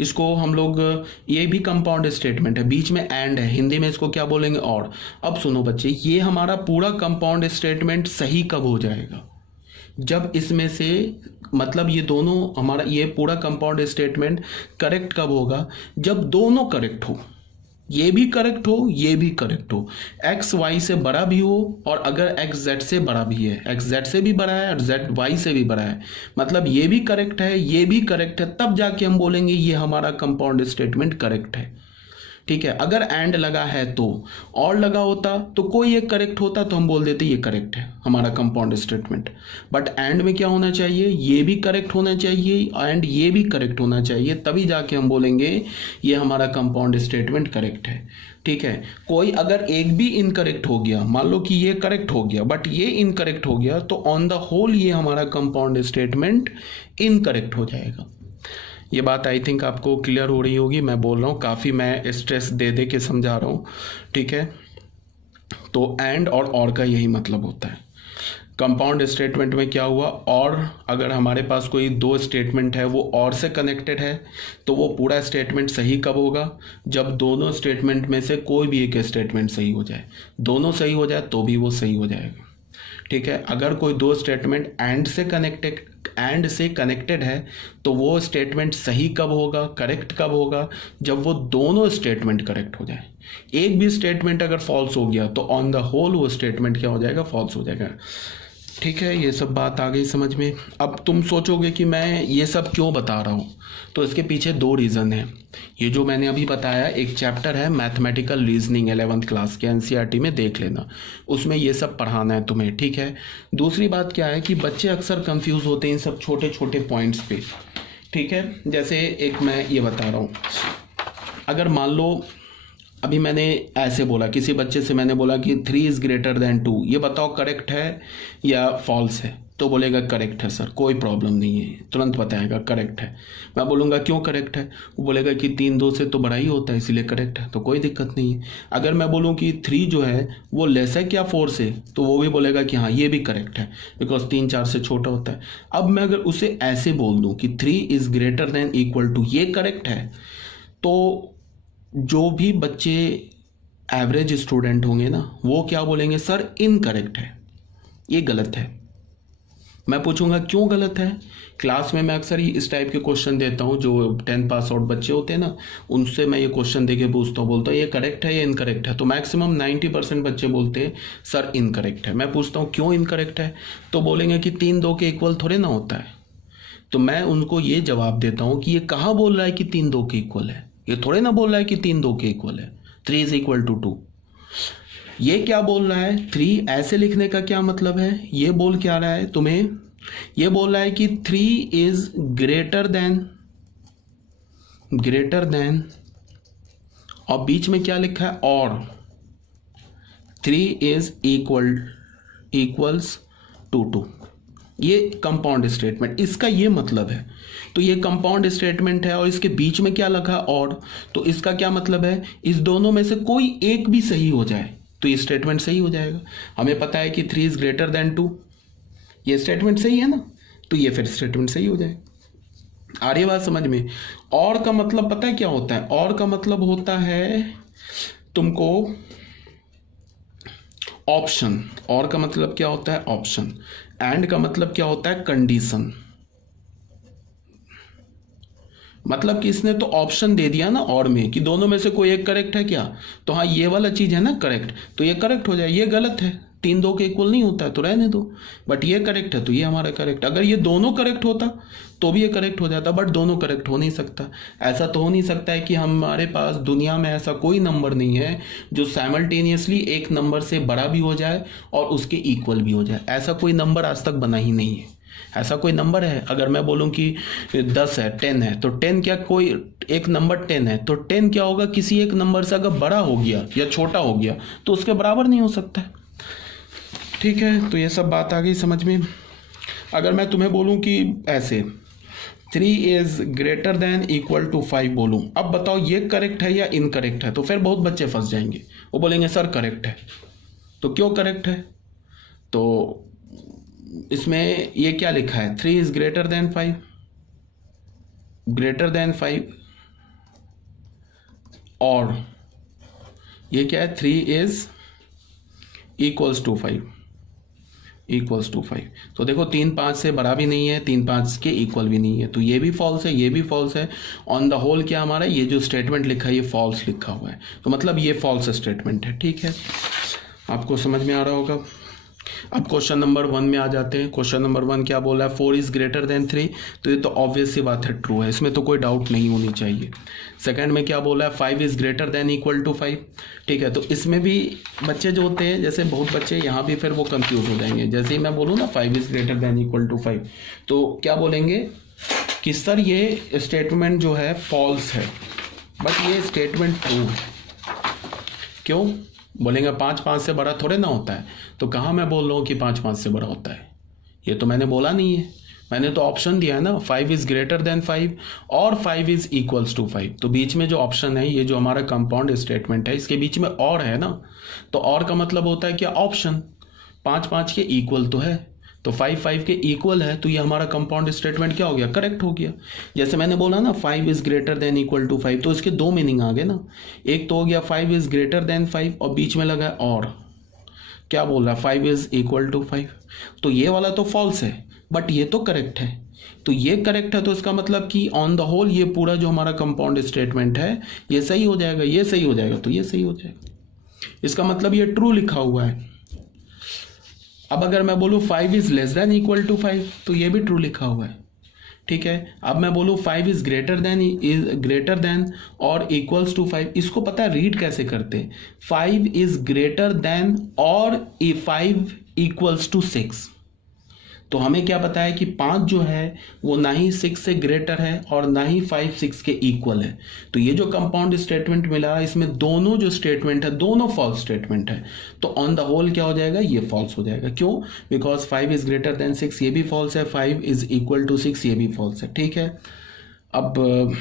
इसको हम लोग, ये भी कंपाउंड स्टेटमेंट है, बीच में एंड है, हिंदी में इसको क्या बोलेंगे, और। अब सुनो बच्चे, ये हमारा पूरा कंपाउंड स्टेटमेंट सही कब हो जाएगा, जब इसमें से, मतलब ये दोनों हमारा, ये पूरा कंपाउंड स्टेटमेंट करेक्ट कब होगा, जब दोनों करेक्ट हो, ये भी करेक्ट हो, ये भी करेक्ट हो, एक्स वाई से बड़ा भी हो, और अगर एक्स जेड से बड़ा भी है, एक्स जेड से भी बड़ा है और जेड वाई से भी बड़ा है, मतलब ये भी करेक्ट है, ये भी करेक्ट है, तब जाके हम बोलेंगे ये हमारा कंपाउंड स्टेटमेंट करेक्ट है। ठीक है, अगर एंड लगा है तो, और लगा होता तो कोई एक करेक्ट होता तो हम बोल देते ये करेक्ट है हमारा कंपाउंड स्टेटमेंट। बट एंड में क्या होना चाहिए, ये भी करेक्ट होना चाहिए एंड ये भी करेक्ट होना चाहिए, तभी जाके हम बोलेंगे ये हमारा कंपाउंड स्टेटमेंट करेक्ट है। ठीक है, कोई अगर एक भी इनकरेक्ट हो गया, मान लो कि ये करेक्ट हो गया बट ये इनकरेक्ट हो गया, तो ऑन द होल ये हमारा कंपाउंड स्टेटमेंट इनकरेक्ट हो जाएगा। ये बात आई थिंक आपको क्लियर हो रही होगी, मैं बोल रहा हूँ काफ़ी मैं स्ट्रेस दे दे के समझा रहा हूँ। ठीक है, तो एंड और का यही मतलब होता है। कंपाउंड स्टेटमेंट में क्या हुआ, और अगर हमारे पास कोई दो स्टेटमेंट है वो और से कनेक्टेड है, तो वो पूरा स्टेटमेंट सही कब होगा, जब दोनों स्टेटमेंट में से कोई भी एक स्टेटमेंट सही हो जाए, दोनों सही हो जाए तो भी वो सही हो जाएगा। ठीक है, अगर कोई दो स्टेटमेंट एंड से कनेक्टेड है, तो वो स्टेटमेंट सही कब होगा, करेक्ट कब होगा, जब वो दोनों स्टेटमेंट करेक्ट हो जाए। एक भी स्टेटमेंट अगर फॉल्स हो गया तो ऑन द होल वो स्टेटमेंट क्या हो जाएगा, फॉल्स हो जाएगा। ठीक है, ये सब बात आ गई समझ में। अब तुम सोचोगे कि मैं ये सब क्यों बता रहा हूँ, तो इसके पीछे दो रीज़न है। ये जो मैंने अभी बताया, एक चैप्टर है मैथमेटिकल रीजनिंग 11th क्लास के एनसीईआरटी में, देख लेना, उसमें ये सब पढ़ाना है तुम्हें। ठीक है, दूसरी बात क्या है कि बच्चे अक्सर कंफ्यूज होते हैं इन सब छोटे छोटे पॉइंट्स पे। ठीक है, जैसे एक मैं ये बता रहा हूँ, अगर मान लो अभी मैंने ऐसे बोला, किसी बच्चे से मैंने बोला कि 3 इज़ ग्रेटर देन 2, ये बताओ करेक्ट है या फॉल्स है, तो बोलेगा करेक्ट है सर, कोई प्रॉब्लम नहीं है, तुरंत बताएगा करेक्ट है। मैं बोलूँगा क्यों करेक्ट है, वो बोलेगा कि 3 2 से तो बड़ा ही होता है इसीलिए करेक्ट है, तो कोई दिक्कत नहीं है। अगर मैं बोलूँ कि 3 जो है वो लेस है क्या 4 से, तो वो भी बोलेगा कि हाँ ये भी करेक्ट है, बिकॉज 3 4 से छोटा होता है। अब मैं अगर उसे ऐसे बोल दूँ कि 3 is greater than equal to, ये करेक्ट है, तो जो भी बच्चे एवरेज स्टूडेंट होंगे ना, वो क्या बोलेंगे, सर इनकरेक्ट है, ये गलत है। मैं पूछूंगा क्यों गलत है, क्लास में मैं अक्सर ही इस टाइप के क्वेश्चन देता हूँ, जो 10 पास आउट बच्चे होते हैं ना, उनसे मैं ये क्वेश्चन देके पूछता हूँ, बोलता हूँ ये करेक्ट है या इनकरेक्ट है, तो मैक्सिमम 90% बच्चे बोलते हैं सर इनकरेक्ट है। मैं पूछता हूँ क्यों इनकरेक्ट है, तो बोलेंगे कि 3 2 के इक्वल थोड़े ना होता है। तो मैं उनको ये जवाब देता हूँ कि ये कहाँ बोल रहा है कि 3 2 के इक्वल है, ये थोड़े ना बोल रहा है कि 3 2 के इक्वल है, 3 इज इक्वल टू 2। ये क्या बोल रहा है, 3 ऐसे लिखने का क्या मतलब है, ये बोल क्या रहा है तुम्हें, ये बोल रहा है कि 3 इज ग्रेटर देन, और बीच में क्या लिखा है, और 3 इज इक्वल्स टू 2। ये कंपाउंड स्टेटमेंट, इसका ये मतलब है। तो ये कंपाउंड स्टेटमेंट है और इसके बीच में क्या लिखा, और, तो इसका क्या मतलब है, इस दोनों में से कोई एक भी सही हो जाए तो ये स्टेटमेंट सही हो जाएगा। हमें पता है कि 3 इज ग्रेटर देन 2, ये स्टेटमेंट सही है ना, तो ये फिर स्टेटमेंट सही हो जाए। आ रही बात समझ में। और का मतलब पता है क्या होता है, और का मतलब होता है तुमको ऑप्शन, और का मतलब क्या होता है ऑप्शन, एंड का मतलब क्या होता है कंडीशन। मतलब कि इसने तो ऑप्शन दे दिया ना और में, कि दोनों में से कोई एक करेक्ट है क्या, तो हाँ ये वाला चीज है ना करेक्ट, तो ये करेक्ट हो जाए, ये गलत है 3 2 के इक्वल नहीं होता है तो रहने दो, बट ये करेक्ट है तो ये हमारा करेक्ट। अगर ये दोनों करेक्ट होता तो भी ये करेक्ट हो जाता, बट दोनों करेक्ट हो नहीं सकता। ऐसा तो हो नहीं सकता है कि हमारे पास दुनिया में ऐसा कोई नंबर नहीं है जो साइमल्टेनियसली एक नंबर से बड़ा भी हो जाए और उसके इक्वल भी हो जाए, ऐसा कोई नंबर आज तक बना ही नहीं है। ऐसा कोई नंबर है, अगर मैं बोलूं कि 10 है 10 है, तो 10 क्या, कोई एक नंबर 10 है, तो 10 क्या होगा, किसी एक नंबर से अगर बड़ा हो गया या छोटा हो गया तो उसके बराबर नहीं हो सकता है। ठीक है, तो ये सब बात आ गई समझ में। अगर मैं तुम्हें बोलूं कि ऐसे 3 is greater than equal to 5 बोलूं, अब बताओ ये करेक्ट है या इनकरेक्ट है, तो फिर बहुत बच्चे फंस जाएंगे, वो बोलेंगे सर करेक्ट है। तो क्यों करेक्ट है, तो इसमें ये क्या लिखा है, 3 is greater than 5, greater than 5, और ये क्या है, 3 is equals to 5, equals to 5। तो देखो 3 5 से बड़ा भी नहीं है, 3 5 के इक्वल भी नहीं है, तो ये भी फॉल्स है, ये भी फॉल्स है। ऑन द होल क्या हमारा ये जो स्टेटमेंट लिखा है ये फॉल्स लिखा हुआ है, तो मतलब ये फॉल्स स्टेटमेंट है। ठीक है, आपको समझ में आ रहा होगा। अब क्वेश्चन नंबर 1 में आ जाते हैं। क्वेश्चन नंबर 1 क्या बोला है, 4 इज ग्रेटर देन 3, तो ये तो ऑब्वियस सी बात है, ट्रू है, इसमें तो कोई डाउट नहीं होनी चाहिए। सेकंड में क्या बोला है, 5 is greater than equal to 5। ठीक है, तो इसमें भी बच्चे जो होते हैं, जैसे बहुत बच्चे यहाँ भी फिर वो कंफ्यूज हो जाएंगे। जैसे ही मैं बोलूँ ना 5 is greater than equal to 5, तो क्या बोलेंगे कि सर ये स्टेटमेंट जो है फॉल्स है, बट ये स्टेटमेंट ट्रू है। क्यों बोलेंगे 5 5 से बड़ा थोड़े ना होता है, तो कहाँ मैं बोल रहा हूँ कि 5 5 से बड़ा होता है, ये तो मैंने बोला नहीं है, मैंने तो ऑप्शन दिया है ना, 5 इज ग्रेटर देन 5 और 5 इज इक्वल्स टू 5। तो बीच में जो ऑप्शन है, ये जो हमारा कंपाउंड स्टेटमेंट है, इसके बीच में और है ना, तो और का मतलब होता है क्या, ऑप्शन। 5 5 के इक्वल तो है, तो 5 5 के इक्वल है, तो ये हमारा कंपाउंड स्टेटमेंट क्या हो गया, करेक्ट हो गया। जैसे मैंने बोला ना 5 is greater than equal to 5, तो इसके दो मीनिंग आ गए ना। एक तो हो गया 5 इज ग्रेटर देन 5 और बीच में लगा और क्या बोल रहा है 5 इज इक्वल टू 5, तो ये वाला तो फॉल्स है, बट ये तो करेक्ट है। तो ये करेक्ट है, तो इसका मतलब कि ऑन द होल ये पूरा जो हमारा कंपाउंड स्टेटमेंट है ये सही हो जाएगा, ये सही हो जाएगा, तो ये सही हो जाएगा। इसका मतलब ये ट्रू लिखा हुआ है। अब अगर मैं बोलूँ 5 is less than equal to 5, तो ये भी ट्रू लिखा हुआ है। ठीक है, अब मैं बोलूँ 5 इज ग्रेटर देन और इक्वल्स टू 5, इसको पता है रीड कैसे करते हैं, 5 इज ग्रेटर देन और 5 इक्वल्स टू 6। तो हमें क्या पता है कि 5 जो है वो ना ही 6 से ग्रेटर है और ना ही 5 6 के इक्वल है। तो ये जो कंपाउंड स्टेटमेंट मिला, इसमें दोनों जो स्टेटमेंट है दोनों फॉल्स स्टेटमेंट है, तो ऑन द होल क्या हो जाएगा, ये फॉल्स हो जाएगा। क्यों, बिकॉज 5 इज ग्रेटर देन 6 ये भी फॉल्स है, 5 इज इक्वल टू 6 ये भी फॉल्स है। ठीक है, अब